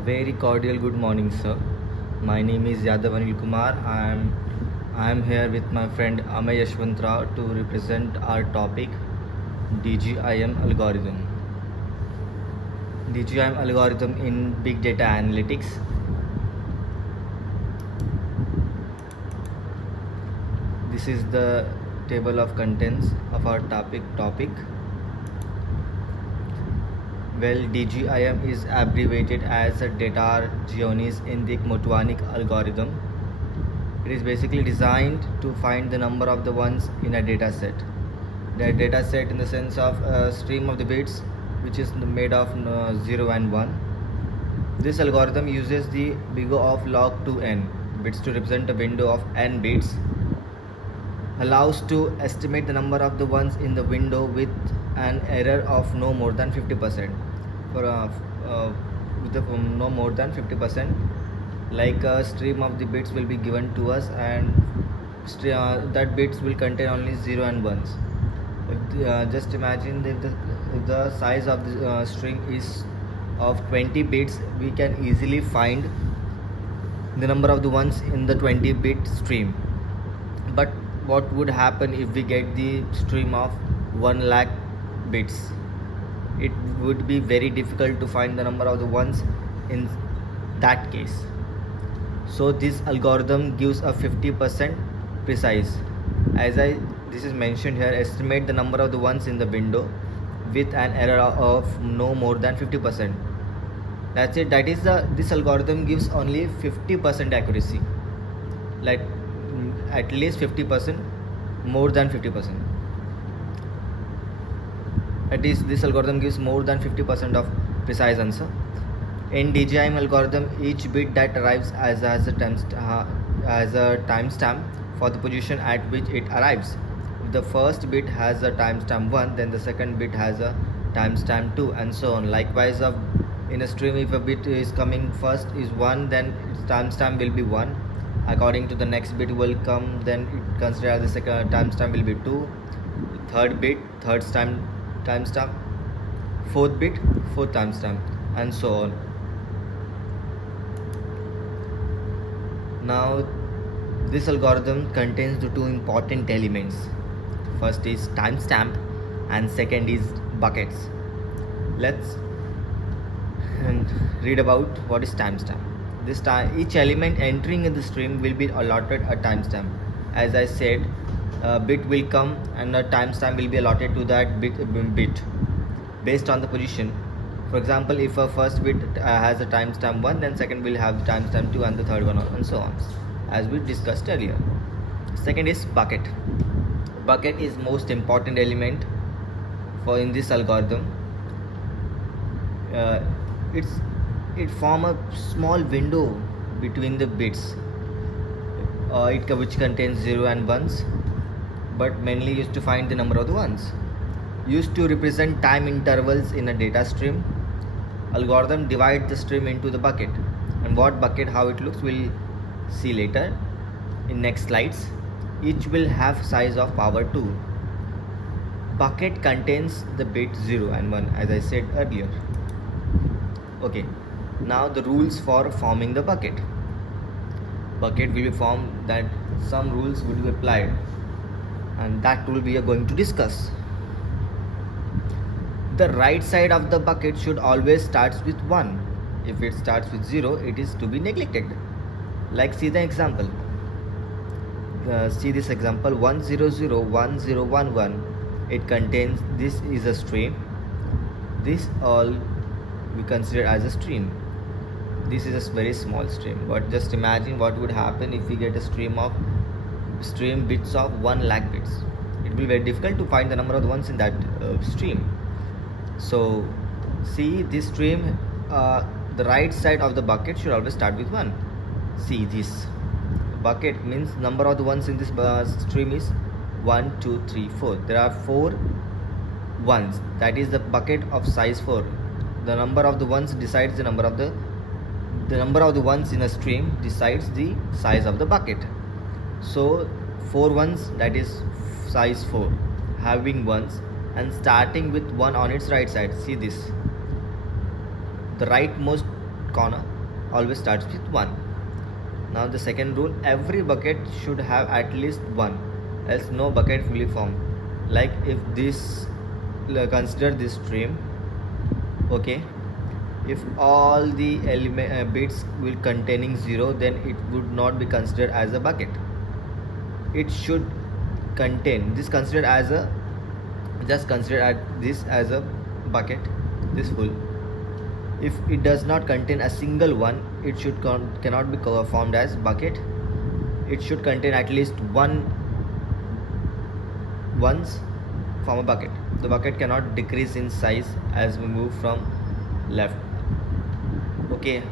A very cordial good morning, sir. My name is Yadav Anil Kumar. I am here with my friend Amay Yashwant Rao to represent our topic Dgim algorithm. Dgim algorithm in big data analytics. This is the table of contents of our topic. Well, DGIM is abbreviated as a Dgim algorithm. It is basically designed to find the number of the ones in a data set. The data set in the sense of a stream of the bits which is made of 0 and 1. This algorithm uses the big O of log 2n bits to represent a window of n bits, allows to estimate the number of the ones in the window with an error of no more than 50%. With no more than 50%, like a stream of the bits will be given to us, and that bits will contain only 0 and 1s. Just imagine that if the size of the string is of 20 bits, we can easily find the number of the ones in the 20-bit stream. But what would happen if we get the stream of 1 lakh bits? It would be very difficult to find the number of the ones in that case. So this algorithm gives a 50% precise. This is mentioned here, estimate the number of the ones in the window with an error of no more than 50%. That's it. This algorithm gives only 50% accuracy, like at least 50%, more than 50%. At least this algorithm gives more than 50% of precise answer. In Dgim algorithm, each bit that arrives as a timestamp for the position at which it arrives. If the first bit has a timestamp 1, then the second bit has a timestamp 2, and so on. Likewise, in a stream, if a bit is coming first is 1, then its timestamp will be 1. According to the next bit will come, then it considered as the second timestamp will be 2. Third bit, third timestamp, fourth bit, fourth timestamp, and so on. Now, this algorithm contains the two important elements. First is timestamp, and second is buckets. Let's read about what is timestamp. Each element entering in the stream will be allotted a timestamp. As I said, a bit will come and a timestamp will be allotted to that bit based on the position. For example, if a first bit has a timestamp 1, then second will have the timestamp 2, and the third one, and so on, as we discussed earlier. Second is bucket. Bucket is most important element in this algorithm. It form a small window between the bits, which contains 0 and 1s, but mainly used to find the number of the ones. Used to represent time intervals in a data stream. Algorithm divide the stream into the bucket, and what bucket, how it looks, we'll see later in next slides. Each will have size of power 2. Bucket contains the bit 0 and 1, as I said earlier. Okay, now the rules for forming the bucket. Bucket will be formed, that some rules will be applied, and that rule we are going to discuss. The right side of the bucket should always starts with 1. If it starts with 0, it is to be neglected. Like, see the example. See this example, 1001011. It contains, this is a stream. This all we consider as a stream. This is a very small stream, but just imagine what would happen if we get a stream bits of 1 lakh bits. It will be very difficult to find the number of the ones in that stream. So see this stream, the right side of the bucket should always start with 1. See this bucket means number of the ones in this stream is 1, 2, 3, 4. There are 4 ones. That is the bucket of size 4. The number of the ones decides the number of the ones in a stream decides the size of the bucket. So 4 ones, that is size 4, having ones, and starting with 1 on its right side. See this, the rightmost corner always starts with 1. Now the second rule, every bucket should have at least 1, else no bucket will form. Like if this, consider this stream, okay, if all the bits will containing 0, then it would not be considered as a bucket. It should contain this, considered as a, just consider this as a bucket, this full. If it does not contain a single one, it should cannot be formed as bucket. It should contain at least one ones from a bucket. The bucket cannot decrease in size as we move from left. Okay,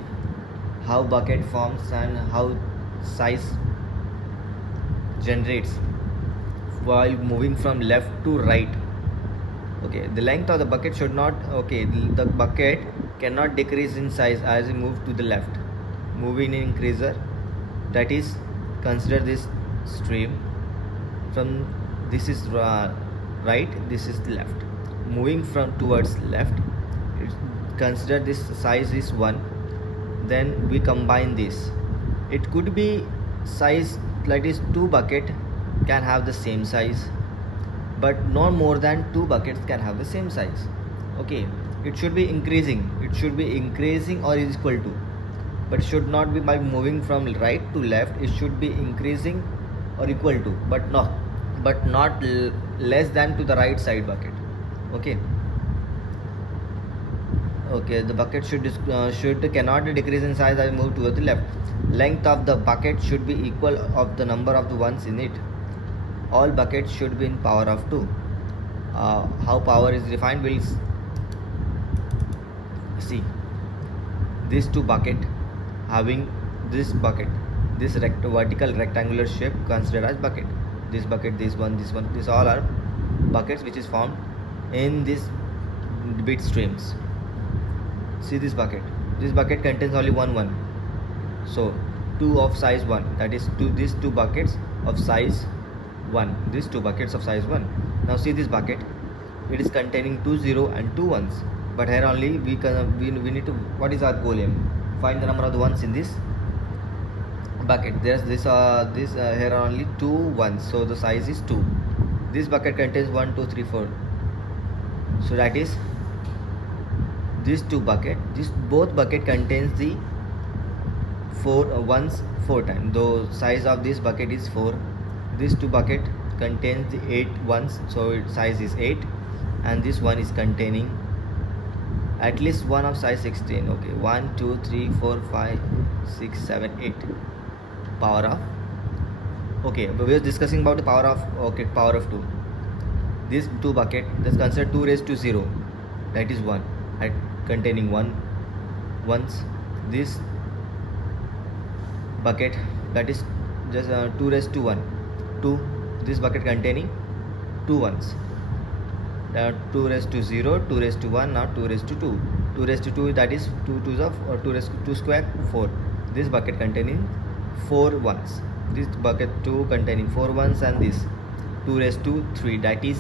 how bucket forms and how size generates while moving from left to right. Okay, the length of the bucket should not, okay, the bucket cannot decrease in size as we move to the left. Moving in increaser, that is, consider this stream from, this is right, this is left. Moving from towards left, consider this size is 1. Then we combine this. It could be size, that is 2 bucket can have the same size, but no more than 2 buckets can have the same size. Okay, it should be increasing. It should be increasing or is equal to, but should not be by moving from right to left. It should be increasing or equal to, but not less than to the right side bucket. Okay. Okay, the bucket should cannot decrease in size as we move towards the left. Length of the bucket should be equal of the number of the ones in it. All buckets should be in power of 2. How power is defined, we'll see. These 2 bucket having this bucket, this vertical rectangular shape considered as bucket. This bucket, this one, these all are buckets which is formed in this bit streams. See this bucket. This bucket contains only one. So 2 of size 1, that is these 2 buckets of size 1. These 2 buckets of size 1. Now see this bucket. It is containing 2 0 and 2 1s. But here only we need to, what is our goal aim? Find the number of the ones in this bucket. There's this here are only 2 1s, so the size is 2. This bucket contains 1 2 3 4. So that is these 2 bucket. This both bucket contains the 4 ones 4 times. Though size of this bucket is 4. This 2 bucket contains the 8 ones, so its size is 8, and this one is containing at least one of size 16. Okay, 1 2 3 4 5 6 7 8. Power of, okay, but we are discussing about the power of, okay, power of 2. This 2 bucket, that's considered 2 raised to 0, that is 1, at containing 1 ones. This bucket, that is just 2 raised to 1, 2. This bucket containing 2 ones. 2 raised to 0, 2 raised to 1, now 2 raised to 2. 2 raised to 2, that is 2 2s of, or 2 raised to 2 square, 4. This bucket containing 4 ones. This bucket 2 containing 4 ones, and this 2 raised to 3, that is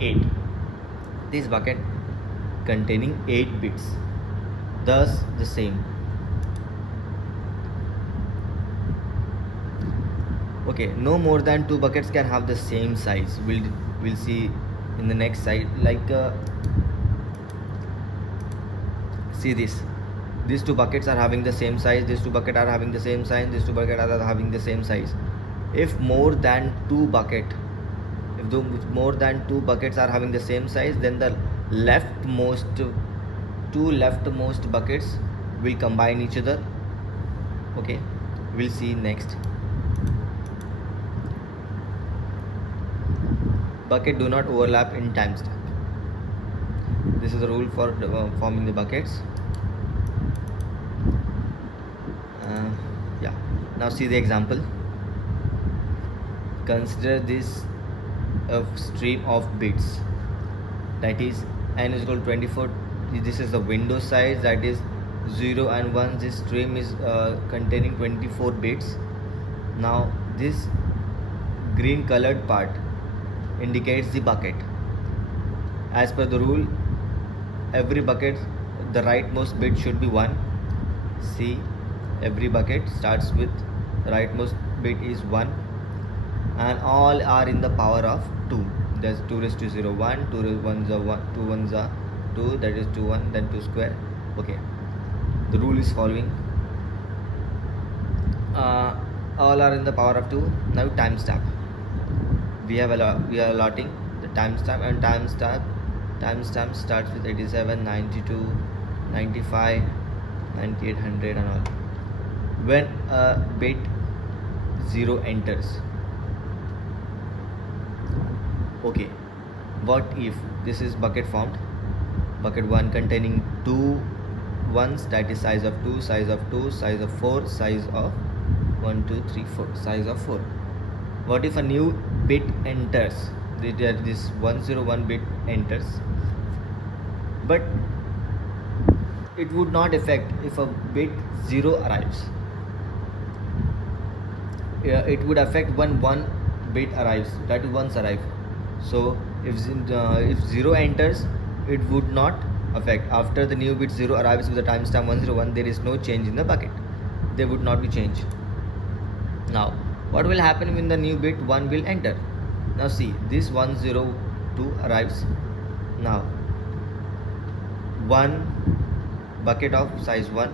8. This bucket containing 8 bits. Thus the same. Okay, no more than 2 buckets can have the same size. We'll see in the next slide. Like see this. These 2 buckets are having the same size. These 2 buckets are having the same size. These 2 buckets are having the same size. If more than 2 buckets are having the same size, then the two leftmost buckets will combine each other. Okay, we'll see next. Bucket do not overlap in timestamp. This is the rule for forming the buckets. Yeah. Now see the example. Consider this a stream of bits, that is n is equal to 24. This is the window size, that is 0 and 1. This stream is containing 24 bits. Now this green colored part indicates the bucket. As per the rule, every bucket, the rightmost bit should be 1, See, every bucket starts with rightmost bit is 1, and all are in the power of 2. There's 2 raised to 0 1, 2 raised 1 is 1, 2 1s are 2, that is 2 1, then 2 square. Okay, the rule is following. All are in the power of 2. Now timestamp. We are allotting the timestamp, and timestamp starts with 87, 92, 95, 9800 and all. When a bit 0 enters, okay, what if this is bucket formed, bucket 1 containing 2 ones, that is size of 2, size of 2, size of 4, size of 1 2 3 4, size of 4. What if a new bit enters? This 101 bit enters, but it would not affect if a bit 0 arrives. It would affect when 1 bit arrives, that is once arrive. So if 0 enters, it would not affect. After the new bit 0 arrives with the timestamp 101, there is no change in the bucket. They would not be changed. Now what will happen when the new bit 1 will enter? Now see, this 102 arrives. Now 1 bucket of size 1,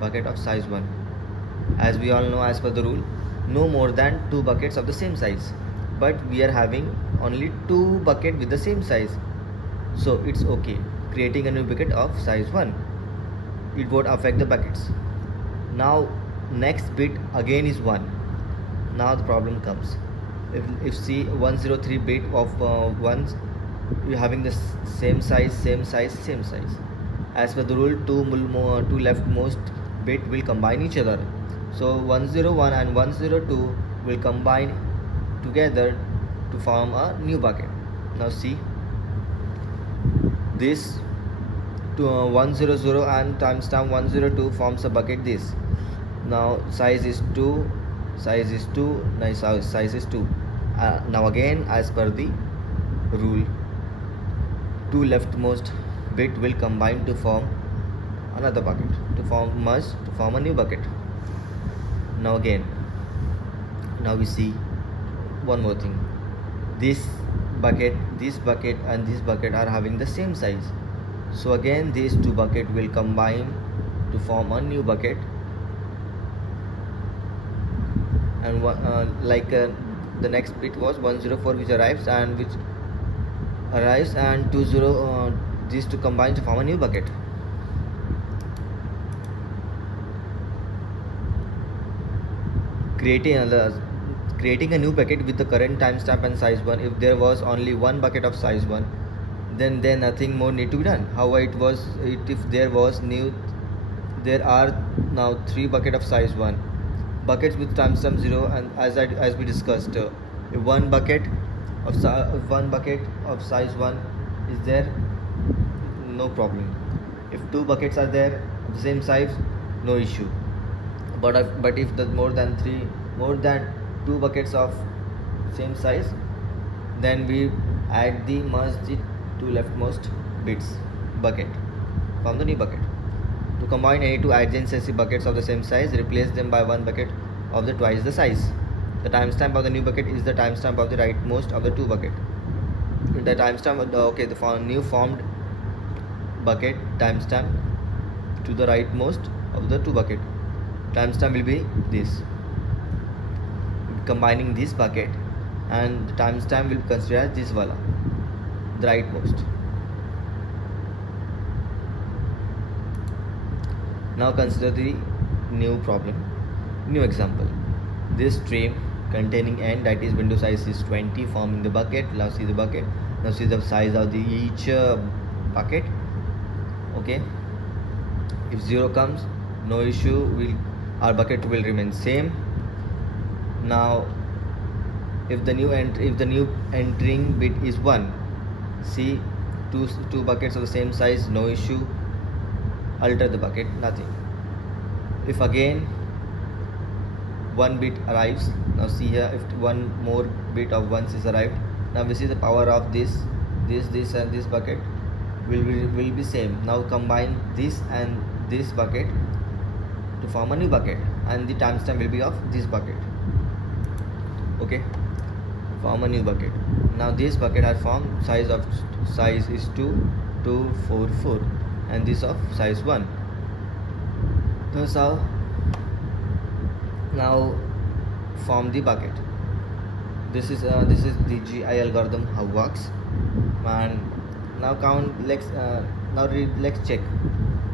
bucket of size 1. As we all know, as per the rule, no more than 2 buckets of the same size, but we are having only 2 buckets with the same size, so it's okay creating a new bucket of size 1. It won't affect the buckets. Now next bit again is 1. Now the problem comes. If see 103 bit of ones, you having the same size, as per the rule, two leftmost bit will combine each other. So 101 and 102 will combine together to form a new bucket. Now see, this 100 and timestamp 102 forms a bucket. This now size is 2, nice, size is 2. Now again, as per the rule, 2 leftmost bit will combine to form another bucket, to form a new bucket. Now again, now we see one more thing. This bucket and this bucket are having the same size, so again these 2 buckets will combine to form a new bucket. And the next bit was 104, which arrives, and 20, these 2 combine to form a new bucket. Creating a new bucket with the current timestamp and size 1. If there was only 1 bucket of size 1, then nothing more need to be done. However, if there are now 3 bucket of size 1, buckets with timestamp 0, and as we discussed, if 1 bucket of size 1 is there, no problem. If 2 buckets are there of the same size, no issue. But if the more than 2 buckets of same size, then we merge the 2 leftmost bits bucket from the new bucket. To combine any 2 adjacency buckets of the same size, replace them by 1 bucket of the twice the size. The timestamp of the new bucket is the timestamp of the rightmost of the 2 bucket. The timestamp of the new formed bucket timestamp to the rightmost of the 2 bucket. Timestamp will be this. Combining this bucket, and the timestamp will consider this wala, the rightmost. Now consider the new example. This stream containing n, that is window size is 20, forming the bucket. Now see the bucket. Now see the size of each bucket. Okay, if 0 comes, no issue, our bucket will remain same. Now if the new entering bit is 1, see, two buckets of the same size, no issue, alter the bucket, nothing. If again 1 bit arrives, now see here, if 1 more bit of 1s is arrived, now we see the power of this and this bucket will be same. Now combine this and this bucket to form a new bucket, and the timestamp will be of this bucket. Okay, form a new bucket. Now this bucket are formed, size is 2 2 4 4, and this of size 1. That's how now form the bucket. This is the GI algorithm how works. And now let's check.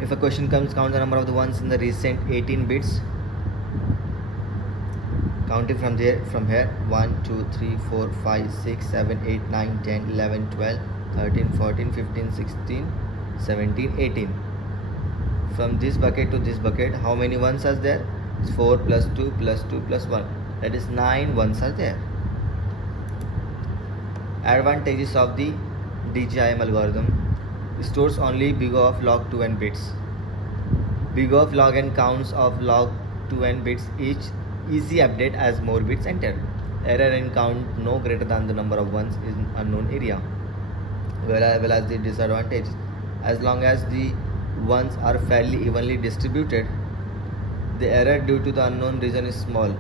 If a question comes, count the number of the ones in the recent 18 bits. Counting from here 1 2 3 4 5 6 7 8 9 10 11 12 13 14 15 16 17 18. From this bucket to this bucket, how many ones are there? It's 4 plus 2 plus 2 plus 1, that is 9 ones are there. Advantages of the Dgim algorithm: stores only big O of log 2n bits. Big O of log n counts of log 2n bits each. Easy update as more bits enter. Error in count no greater than the number of ones in unknown area. Well as the disadvantage, as long as the ones are fairly evenly distributed, the error due to the unknown region is small,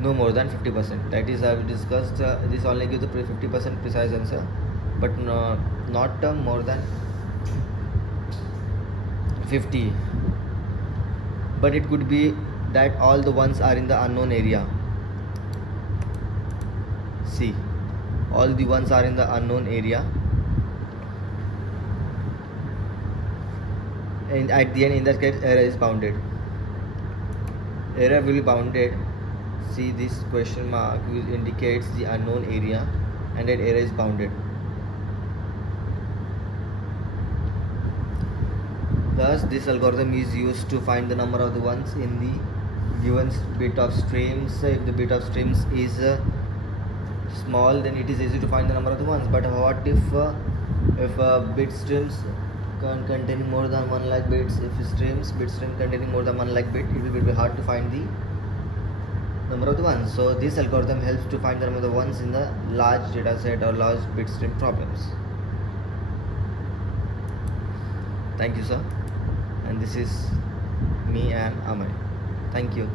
no more than 50%. That is, I have discussed, this only gives the 50% precise answer, but not more than 50. But it could be that all the ones are in the unknown area. See, all the ones are in the unknown area, and at the end, in that case, error is bounded. Error will be bounded. See, this question mark indicates the unknown area, and that error is bounded. Thus, this algorithm is used to find the number of the ones in the given bit of streams. If the bit of streams is small, then it is easy to find the number of the ones. But what if bit streams containing more than 1 lakh bits? If bit stream containing more than 1 lakh bit, it will be hard to find the number of the ones. So this algorithm helps to find the number of the ones in the large data set or large bit stream problems. Thank you, sir. And this is me and Amay. Thank you.